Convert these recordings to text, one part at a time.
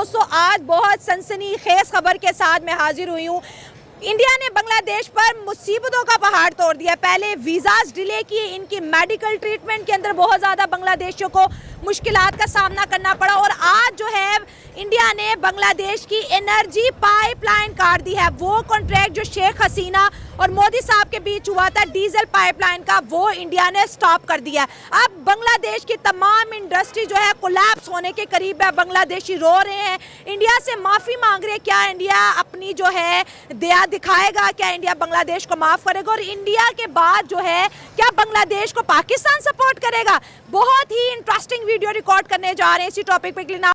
दोस्तों आज बहुत सनसनीखेज खबर के साथ मैं हाजिर हुई हूँ। इंडिया ने बांग्लादेश पर मुसीबतों का पहाड़ तोड़ दिया। पहले वीज़ाज डिले किए, इनकी मेडिकल ट्रीटमेंट के अंदर बहुत ज़्यादा बांग्लादेशियों को मुश्किलात का सामना करना पड़ा और आज जो है इंडिया ने बांग्लादेश की एनर्जी पाइपलाइन काट दी है। वो कॉन्ट्रैक्ट जो शेख हसीना और मोदी साहब के बीच हुआ था डीजल पाइपलाइन का, वो इंडिया ने स्टॉप कर दिया। अब बांग्लादेश की तमाम इंडस्ट्री जो है कोलैप्स होने के करीब है। बांग्लादेशी रो रहे हैं, इंडिया से माफ़ी मांग रहे हैं। क्या इंडिया अपनी जो है दया दिखाएगा? क्या इंडिया बांग्लादेश को माफ़ करेगा? और इंडिया के बाद जो है क्या बांग्लादेश को पाकिस्तान सपोर्ट करेगा? बहुत ही इंटरेस्टिंग वीडियो रिकॉर्ड करने जा रहे हैं इसी टॉपिक पे। क्लियर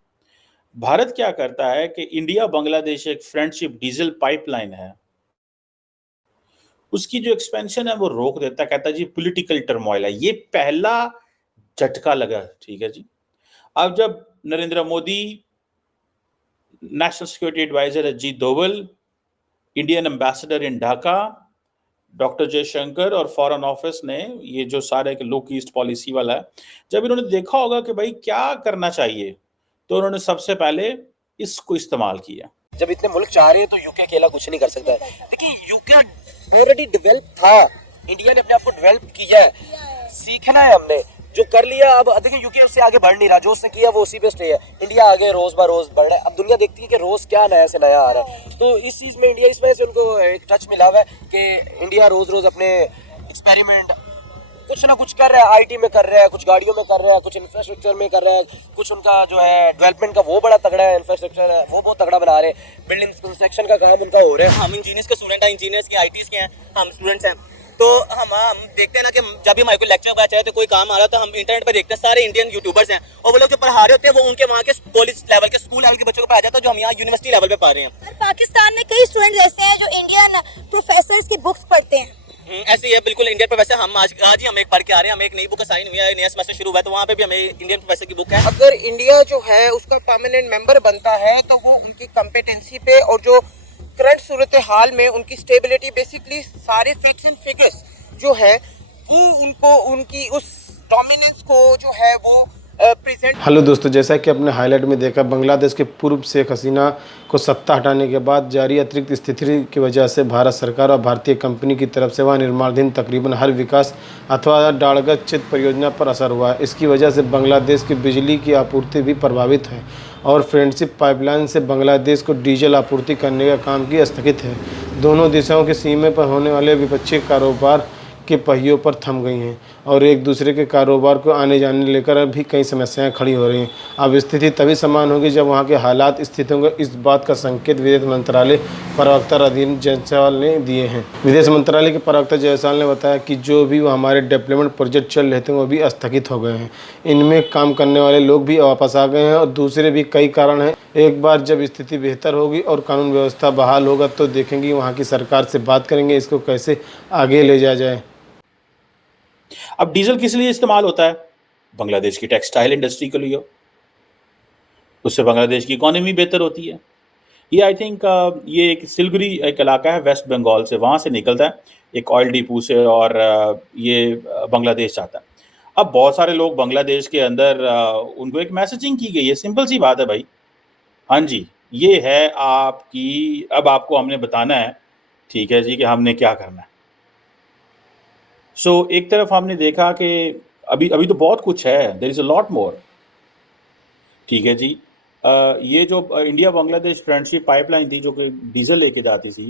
भारत क्या करता है कि इंडिया बांग्लादेश एक फ्रेंडशिप डीजल पाइपलाइन है, उसकी जो एक्सपेंशन है वो रोक देता है। कहता है जी पॉलिटिकल टर्मोइल है। ये पहला झटका लगा, ठीक है जी। अब जब Narendra Modi, national security adviser Ajit Doval, Indian ambassador in Dhaka doctor Jaishankar और फॉरेन ऑफिस ने ये जो सारे लुक ईस्ट पॉलिसी वाला है, जब इन्होंने देखा होगा कि भाई क्या करना चाहिए, तो उन्होंने सबसे पहले इसको इस्तेमाल किया। जब इतने मुल्क चाह रहे हैं तो यूके अकेला कुछ नहीं कर सकता है। देखिए यूके ऑलरेडी डेवलप था, इंडिया ने अपने आप को डेवलप किया है, सीखना है हमने जो कर लिया। अब देखिए यूके उससे आगे बढ़ नहीं रहा, जो उसने किया वो उसी पे स्टे है। इंडिया आगे रोज बार रोज बढ़ रहा है। अब दुनिया देखती है कि रोज क्या नया से नया आ रहा है, तो इस चीज में इंडिया इस वजह से उनको एक टच मिला हुआ है कि इंडिया रोज रोज अपने एक्सपेरिमेंट कुछ ना कुछ कर रहा है। आईटी में कर रहा है, कुछ गाड़ियों में कर रहा है, कुछ इंफ्रास्ट्रक्चर में कर रहा है, कुछ उनका जो है डेवलपमेंट का वो बड़ा तगड़ा है, इंफ्रास्ट्रक्चर है वो बहुत तगड़ा बना रहे हैं। बिल्डिंग कंस्ट्रक्शन का काम उनका हो रहा है। हम इंजीनियर्स के स्टूडेंट हैं, इंजीनियर्स के आईटीज के हैं, हम स्टूडेंट्स हैं। तो हम देखते हैं ना कि जब भी हमारे को लेक्चर बैच है तो कोई काम आ रहा है तो हम इंटरनेट पे देखते हैं, सारे इंडियन यूट्यूबर्स हैं और वो लोग जो पढ़ा रहे होते हैं वो उनके वहाँ के कॉलेज लेवल के, स्कूल लेवल के बच्चों को पढ़ाया जाता है, जो हम यहाँ यूनिवर्सिटी लेवल पे पढ़ रहे हैं। पाकिस्तान में कई स्टूडेंट्स ऐसे हैं जो इंडियन प्रोफेसर्स की बुक्स पढ़ते हैं। ऐसे ही है बिल्कुल। इंडियन प्रोफेसर हम आज ही हम एक पढ़ के आ रहे हैं। हम एक नई बुक साइन हुई है, नया सेमेस्टर शुरू हुआ है, तो वहाँ पे भी हमें इंडियन प्रोफेसर की बुक है। अगर इंडिया जो है उसका परमानेंट मेंबर बनता है तो वो उनकी कॉम्पिटेंसी पे और जो करंट सूरत हाल में उनकी स्टेबिलिटी, बेसिकली सारे फैक्ट्स एंड फिगर्स जो है वो उनको उनकी उस डोमिनेंस को जो है वो प्रेजेंट। हेलो दोस्तों, जैसा कि आपने हाईलाइट में देखा, बांग्लादेश के पूर्व शेख हसीना को सत्ता हटाने के बाद जारी अतिरिक्त स्थिति की वजह से भारत सरकार और भारतीय कंपनी की तरफ से वहाँ निर्माणाधीन तकरीबन हर विकास अथवा डालगत चित परियोजना पर असर हुआ है। इसकी वजह से बांग्लादेश की बिजली की आपूर्ति भी प्रभावित है और फ्रेंडशिप पाइपलाइन से बांग्लादेश को डीजल आपूर्ति करने का काम भी स्थगित है। दोनों देशों के सीमा पर होने वाले विपक्षी कारोबार के पहियों पर थम गई हैं और एक दूसरे के कारोबार को आने जाने लेकर भी कई समस्याएं खड़ी हो रही हैं। अब स्थिति तभी समान होगी जब वहां के हालात स्थितियों को इस बात का संकेत विदेश मंत्रालय प्रवक्ता रणधीर जायसवाल ने दिए हैं। विदेश मंत्रालय के प्रवक्ता जायसवाल ने बताया कि जो भी हमारे डेवलपमेंट प्रोजेक्ट चल रहे थे वो भी स्थगित हो गए हैं। इनमें काम करने वाले लोग भी वापस आ गए हैं और दूसरे भी कई कारण हैं। एक बार जब स्थिति बेहतर होगी और कानून व्यवस्था बहाल होगा तो देखेंगे वहाँ की सरकार से बात करेंगे इसको कैसे आगे ले जाया जाए। अब डीजल किस लिए इस्तेमाल होता है? बांग्लादेश की टेक्सटाइल इंडस्ट्री के लिए, उससे बांग्लादेश की इकोनॉमी बेहतर होती है। ये आई थिंक ये एक सिलगुरी एक इलाका है वेस्ट बंगाल से, वहाँ से निकलता है एक ऑयल डिपो से और ये बांग्लादेश जाता है। अब बहुत सारे लोग बांग्लादेश के अंदर उनको एक मैसेजिंग की गई है, सिंपल सी बात है भाई, हाँ जी ये है आपकी, अब आपको हमने बताना है, ठीक है जी, कि हमने क्या करना है। सो एक तरफ हमने देखा कि अभी तो बहुत कुछ है, there is a lot more, ठीक है जी। ये जो इंडिया बांग्लादेश फ्रेंडशिप पाइपलाइन थी जो कि डीजल लेके जाती थी,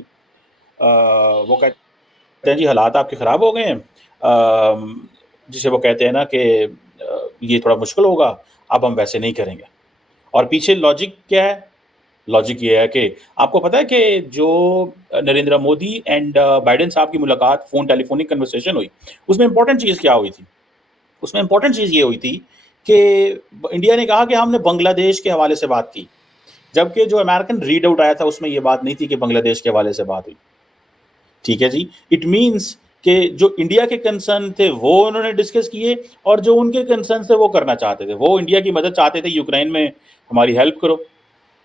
वो कहते हैं जी हालात आपके ख़राब हो गए हैं, जिसे वो कहते हैं ना कि ये थोड़ा मुश्किल होगा, अब हम वैसे नहीं करेंगे। और पीछे लॉजिक क्या है? लॉजिक ये है कि आपको पता है कि जो नरेंद्र मोदी एंड बाइडेन साहब की मुलाकात फ़ोन टेलीफोनिक कन्वर्सेशन हुई, उसमें इंपॉर्टेंट चीज़ क्या हुई थी? उसमें इंपॉर्टेंट चीज़ ये हुई थी कि इंडिया ने कहा कि हमने बांग्लादेश के हवाले से बात की, जबकि जो अमेरिकन रीड आउट आया था उसमें ये बात नहीं थी कि बांग्लादेश के हवाले से बात हुई, ठीक है जी। इट मीन्स कि जो इंडिया के कंसर्न थे वो उन्होंने डिस्कस किए और जो उनके कंसर्न थे वो करना चाहते थे। वो इंडिया की मदद चाहते थे, यूक्रेन में हमारी हेल्प करो,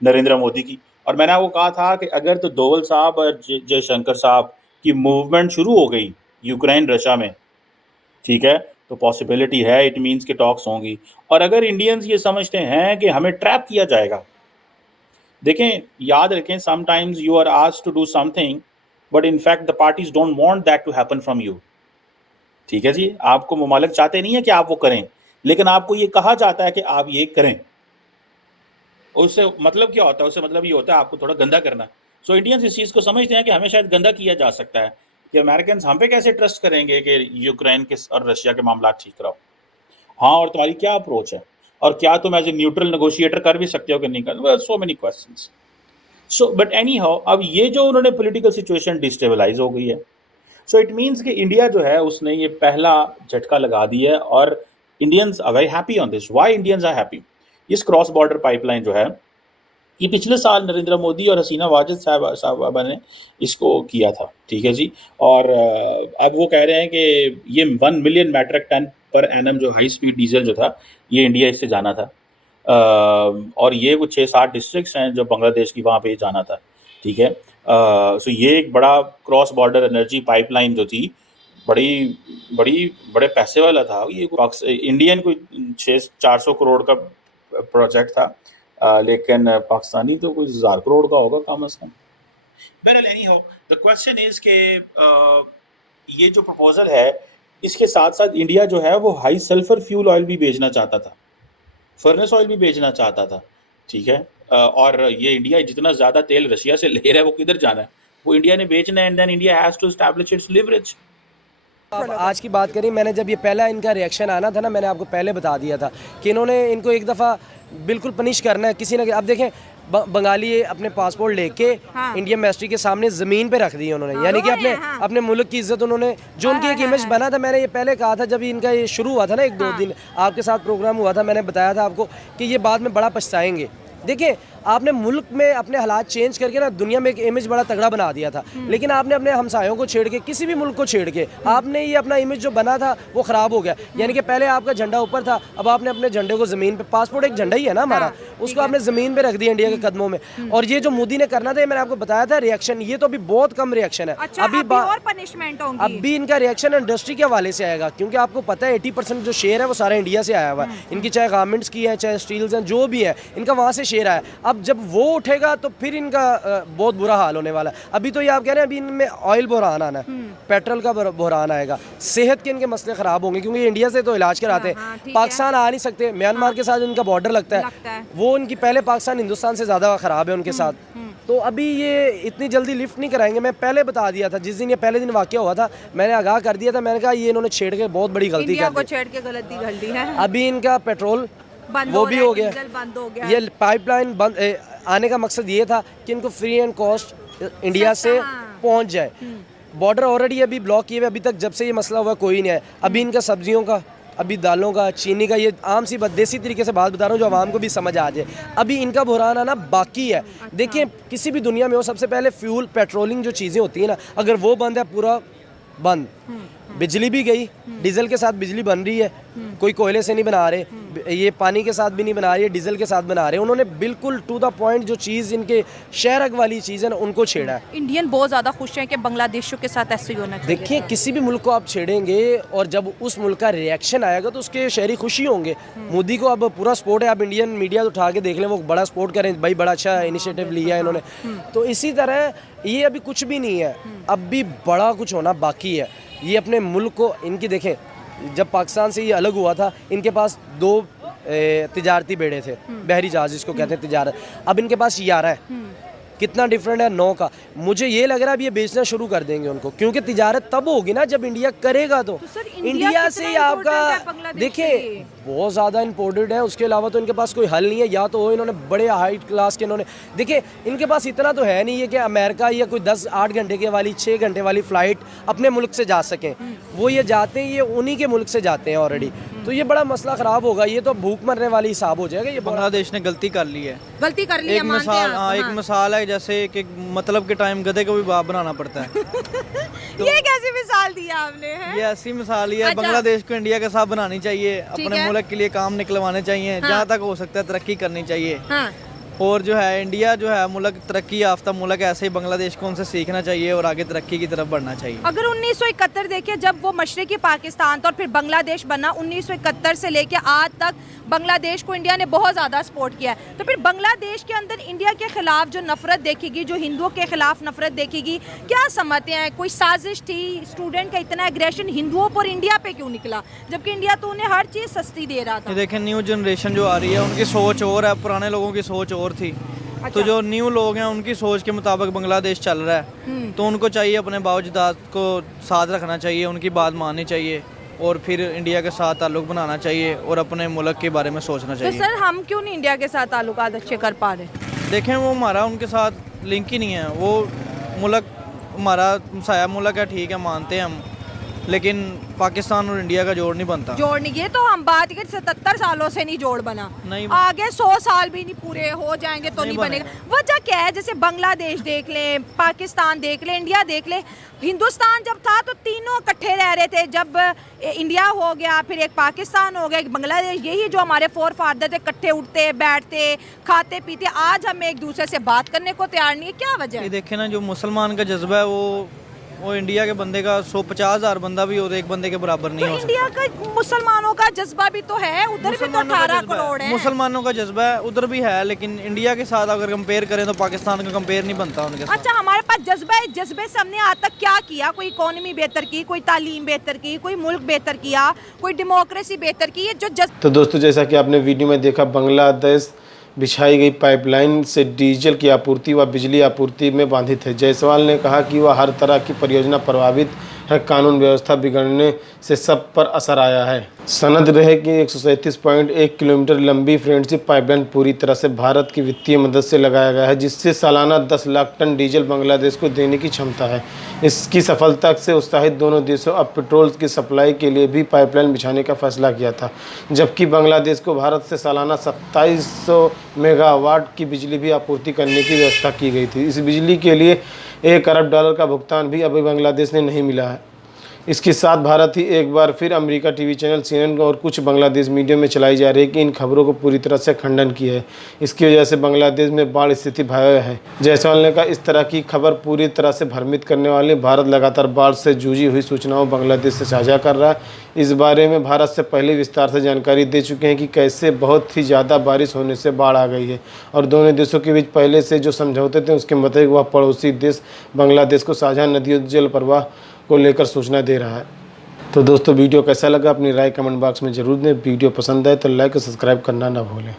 नरेंद्र मोदी की। और मैंने वो कहा था कि अगर तो डोवल साहब और जयशंकर साहब की मूवमेंट शुरू हो गई यूक्रेन रशिया में, ठीक है, तो पॉसिबिलिटी है, इट मीन्स के टॉक्स होंगी। और अगर इंडियंस ये समझते हैं कि हमें ट्रैप किया जाएगा, देखें, याद रखें, sometimes you are asked to do something but in fact the parties don't want that to happen from you. ठीक है जी, आपको ममालिक चाहते नहीं है कि आप वो करें, लेकिन आपको ये कहा जाता है कि आप ये करें। उससे मतलब क्या होता है? उससे मतलब ये होता है आपको थोड़ा गंदा करना। सो इंडियंस इस चीज़ को समझते हैं कि हमें शायद गंदा किया जा सकता है, कि अमेरिकन हम पे कैसे ट्रस्ट करेंगे कि यूक्रेन के और रशिया के मामला ठीक कराओ। हाँ, और तुम्हारी क्या अप्रोच है, और क्या तुम एज ए न्यूट्रल नेगोशिएटर कर भी सकते हो कि नहीं कर? So many questions. So but any how, अब ये जो उन्होंने पॉलिटिकल सिचुएशन डिस्टेबलाइज हो गई है, सो इट मीन्स कि इंडिया जो है उसने ये पहला झटका लगा दिया है, और Indians are very happy on this. Why Indians are happy? इस क्रॉस बॉर्डर पाइपलाइन जो है, ये पिछले साल नरेंद्र मोदी और हसीना वाजिद साहबा ने इसको किया था, ठीक है जी। और अब वो कह रहे हैं कि ये 1 मिलियन मैट्रिक टन पर एनम जो हाई स्पीड डीजल जो था, ये इंडिया इससे जाना था। और ये कुछ 6-7 डिस्ट्रिक्ट्स हैं जो बांग्लादेश की, वहाँ पे जाना था, ठीक है। सो ये एक बड़ा क्रॉस बॉर्डर एनर्जी पाइपलाइन जो थी, बड़े पैसे वाला था ये। इंडियन कोई 400 करोड़ का प्रोजेक्ट था, लेकिन पाकिस्तानी तो कुछ 1000 करोड़ का होगा कम अज़ कम। बहरहाल एनी हो, द क्वेश्चन इज़ के ये जो प्रपोजल है, इसके साथ साथ इंडिया जो है वो हाई सल्फर फ्यूल ऑयल भी बेचना चाहता था, फर्नेस ऑयल भी बेचना चाहता था, ठीक है। और ये इंडिया जितना ज़्यादा तेल रशिया से ले रहा है, वो किधर जाना है? वो इंडिया ने बेचना है, and then India has to establish its leverage. अब आज की बात करें, मैंने जब ये पहला इनका रिएक्शन आना था ना, मैंने आपको पहले बता दिया था कि इन्होंने इनको एक दफ़ा बिल्कुल पनिश करना है किसी ना। अब देखें, बंगाली अपने पासपोर्ट लेके इंडियन एम्बेसी के सामने ज़मीन पे रख दी उन्होंने, यानी कि अपने मुल्क की इज्जत उन्होंने, जो उनकी एक इमेज बना था। मैंने ये पहले कहा था जब इनका ये शुरू हुआ था ना, 1-2 दिन आपके साथ प्रोग्राम हुआ था, मैंने बताया था आपको कि ये बाद में बड़ा पछताएंगे। देखिए, आपने मुल्क में अपने हालात चेंज करके ना दुनिया में एक इमेज बड़ा तगड़ा बना दिया था, लेकिन आपने अपने हमसायों को छेड़ के, किसी भी मुल्क को छेड़ के, आपने ये अपना इमेज जो बना था वो ख़राब हो गया। यानी कि पहले आपका झंडा ऊपर था, अब आपने अपने झंडे को ज़मीन पे, पासपोर्ट एक झंडा ही है ना हमारा, उसको आपने ज़मीन पे रख दिया इंडिया के कदमों में। और ये जो मोदी ने करना था, मैंने आपको बताया था रिएक्शन, ये तो अभी बहुत कम रिएक्शन है। अच्छा, अभी और पनिशमेंट होंगी। अभी इनका रिएक्शन इंडस्ट्री के हवाले से आएगा, क्योंकि आपको पता है 80% जो शेयर है वो सारा इंडिया से आया हुआ है। इनकी चाहे गारमेंट्स की है, चाहे स्टील्स हैं, जो भी है, इनका वहाँ से शेयर आया। अब जब वो उठेगा तो फिर इनका बहुत बुरा हाल होने वाला है। अभी तो ये आप कह रहे हैं, अभी इनमें ऑयल बहरान आना है, पेट्रोल का बहरान आएगा, सेहत के इनके मसले ख़राब होंगे, क्योंकि इंडिया से तो इलाज कराते हैं, पाकिस्तान आ नहीं सकते, म्यांमार के साथ इनका बॉर्डर लगता है, वो इनकी पहले पाकिस्तान हिंदुस्तान से ज़्यादा ख़राब है उनके साथ। तो अभी ये इतनी जल्दी लिफ्ट नहीं कराएंगे। मैं पहले बता दिया था, जिस दिन ये पहले दिन वाक़या हुआ था, मैंने आगाह कर दिया था, मैंने कहा ये इन्होंने छेड़ के बहुत बड़ी गलती कर दी है। अभी इनका पेट्रोल वो भी हो गया, बंद हो गया। ये पाइपलाइन बंद आने का मकसद ये था कि इनको फ्री एंड कॉस्ट इंडिया से पहुंच जाए। बॉर्डर ऑलरेडी अभी ब्लॉक किए हुए, अभी तक जब से ये मसला हुआ कोई नहीं है। अभी इनका सब्जियों का, अभी दालों का, चीनी का, ये आम सी बात, देसी तरीके से बात बता रहा हूँ जो आवाम को भी समझ आ जाए। अभी इनका बहरान आना बाकी है। देखिए, किसी भी दुनिया में हो, सबसे पहले फ्यूल, पेट्रोलिंग जो चीज़ें होती हैं ना, अगर वो बंद है, पूरा बंद। बिजली भी गई, डीजल के साथ बिजली बन रही है, कोई कोयले से नहीं बना रहे, ये पानी के साथ भी नहीं बना रही है, डीजल के साथ बना रहे हैं। उन्होंने बिल्कुल टू द पॉइंट जो चीज़ इनके शहरक वाली चीज़ है ना, उनको छेड़ा है। इंडियन बहुत ज़्यादा खुश हैं कि बांग्लादेशियों के साथ ऐसे ही होना चाहिए। देखिए, किसी भी मुल्क को आप छेड़ेंगे और जब उस मुल्क का रिएक्शन आएगा तो उसके शहरी खुशी होंगे। मोदी को अब पूरा सपोर्ट है। आप इंडियन मीडिया उठा के देख लें, वो बड़ा सपोर्ट करें, भाई बड़ा अच्छा इनिशिएटिव लिया है इन्होंने। तो इसी तरह ये अभी कुछ भी नहीं है, अब भी बड़ा कुछ होना बाकी है। ये अपने मुल्क को, इनकी देखें, जब पाकिस्तान से ये अलग हुआ था, इनके पास 2 तिजारती बेड़े थे, बहरी जहाज जिसको कहते हैं तिजारत, अब इनके पास 11 है। कितना डिफरेंट है 9 का। मुझे ये लग रहा है अब ये बेचना शुरू कर देंगे उनको, क्योंकि तिजारत तब होगी ना जब इंडिया करेगा। तो इंडिया से ही आपका, देखिए, बहुत ज़्यादा इम्पोर्टेड है। उसके अलावा तो इनके पास कोई हल नहीं है। या तो इन्होंने बड़े हाई क्लास के, इन्होंने देखिए, इनके पास इतना तो है नहीं है कि अमेरिका या कोई 10-8 घंटे के वाली 6 घंटे वाली फ़्लाइट अपने मुल्क से जा सकें। वो ये जाते हैं, ये उन्हीं के मुल्क से जाते हैं ऑलरेडी। तो ये बड़ा मसला ख़राब होगा, ये तो भूख मरने वाली हिसाब हो जाएगा। ये बांग्लादेश ने गलती कर ली है। एक मिसाल, हाँ, एक मिसाल है, जैसे कि मतलब के टाइम गधे को भी बाप बनाना पड़ता है। तो ये कैसी मिसाल दी आपने? है ये ऐसी मिसाल ही है। अच्छा। बांग्लादेश को इंडिया के साथ बनानी चाहिए, अपने मुल्क के लिए काम निकलवाने चाहिए, जहाँ तक हो सकता है तरक्की करनी चाहिए। और जो है इंडिया जो है मुल्क तरक्की याफ्ता मुल्क, ऐसे ही बांग्लादेश को उनसे सीखना चाहिए और आगे तरक्की की तरफ बढ़ना चाहिए। अगर 1971 देखें जब वो मशरकी पाकिस्तान था और फिर बांग्लादेश बना, 1971 से लेके आज तक बांग्लादेश को इंडिया ने बहुत ज़्यादा सपोर्ट किया है। तो फिर बांग्लादेश के अंदर इंडिया के खिलाफ जो नफरत देखेगी, जो हिंदुओं के खिलाफ नफरत देखेगी, क्या समझते हैं? कोई साजिश थी? स्टूडेंट का इतना एग्रेशन हिंदुओं पर इंडिया पे क्यों निकला, जबकि इंडिया तो उन्हें हर चीज़ सस्ती दे रहा था? ये देखें न्यू जनरेशन जो आ रही है उनकी सोच और है, पुराने लोगों की सोच और थी। तो जो न्यू लोग हैं उनकी सोच के मुताबिक बांग्लादेश चल रहा है, तो उनको चाहिए अपने बावजदाद को साथ रखना चाहिए, उनकी बात माननी चाहिए और फिर इंडिया के साथ ताल्लुक बनाना चाहिए और अपने मुल्क के बारे में सोचना तो चाहिए। सर हम क्यों नहीं इंडिया के साथ ताल्लुकात अच्छे कर पा रहे? देखें वो हमारा उनके साथ लिंक ही नहीं है, वो मुल्क हमारा साया मुल्क है, ठीक है मानते हैं हम, लेकिन पाकिस्तान और इंडिया का जोड़ नहीं बनता। जोड़ नहीं, ये तो हम बात के 77 सालों से नहीं जोड़ बना, नहीं आगे 100 साल भी नहीं पूरे हो जाएंगे तो नहीं बनेगा। वजह क्या है? जैसे बांग्लादेश देख लें, पाकिस्तान देख लें, इंडिया देख लें, हिंदुस्तान जब था तो तीनों इकट्ठे रह रहे थे। जब इंडिया हो गया, फिर एक पाकिस्तान हो गया, एक बांग्लादेश, यही जो हमारे फोर फादर थे, इकट्ठे उठते बैठते खाते पीते। आज हम एक दूसरे से बात करने को तैयार नहीं है, क्या वजह है? ये देखें ना, जो मुसलमान का जज्बा है वो इंडिया के बंदे का 150,000 बंदा भी और एक बंदे के बराबर नहीं तो हो सकता। इंडिया का मुसलमानों का जज्बा भी तो है, उधर भी तो 18 करोड़ है। मुसलमानों का जज्बा है उधर भी है, लेकिन इंडिया के साथ अगर कंपेयर करें तो पाकिस्तान का कंपेयर नहीं बनता उनके साथ। अच्छा, हमारे पास जज्बा है, जज्बे से हमने आज तक क्या किया? कोई इकोनॉमी बेहतर की, कोई तालीम बेहतर की, कोई मुल्क बेहतर किया, कोई डेमोक्रेसी बेहतर की? ये जो तो दोस्तों, जैसा कि आपने वीडियो में देखा, बांग्लादेश बिछाई गई पाइपलाइन से डीजल की आपूर्ति व बिजली आपूर्ति में बाधित है। जायसवाल ने कहा कि वह हर तरह की परियोजना प्रभावित है, कानून व्यवस्था बिगड़ने से सब पर असर आया है। सनद रहे कि 137.1 किलोमीटर लंबी फ्रेंडशिप पाइपलाइन पूरी तरह से भारत की वित्तीय मदद से लगाया गया है, जिससे सालाना 10 लाख टन डीजल बांग्लादेश को देने की क्षमता है। इसकी सफलता से उत्साहित दोनों देशों अब पेट्रोल की सप्लाई के लिए भी पाइपलाइन बिछाने का फैसला किया था, जबकि बांग्लादेश को भारत से सालाना 2700 मेगावाट की बिजली भी आपूर्ति करने की व्यवस्था की गई थी। इस बिजली के लिए $1 अरब का भुगतान भी अभी बांग्लादेश ने नहीं मिला है। इसके साथ भारत ही एक बार फिर अमेरिका टीवी चैनल CNN और कुछ बांग्लादेश मीडिया में चलाई जा रही है कि इन खबरों को पूरी तरह से खंडन किया है। इसकी वजह से बांग्लादेश में बाढ़ स्थिति भयावह है। जायसवाल ने कहा, इस तरह की खबर पूरी तरह से भ्रमित करने वाली। भारत लगातार बाढ़ से जूझी हुई सूचनाओं बांग्लादेश से साझा कर रहा है। इस बारे में भारत से पहले विस्तार से जानकारी दे चुके हैं कि कैसे बहुत ही ज़्यादा बारिश होने से बाढ़ आ गई है और दोनों देशों के बीच पहले से जो समझौते थे उसके मुताबिक वह पड़ोसी देश बांग्लादेश को साझा नदियों जल प्रवाह को लेकर सूचना दे रहा है। तो दोस्तों, वीडियो कैसा लगा अपनी राय कमेंट बॉक्स में जरूर दें। वीडियो पसंद आए तो लाइक और सब्सक्राइब करना ना भूलें।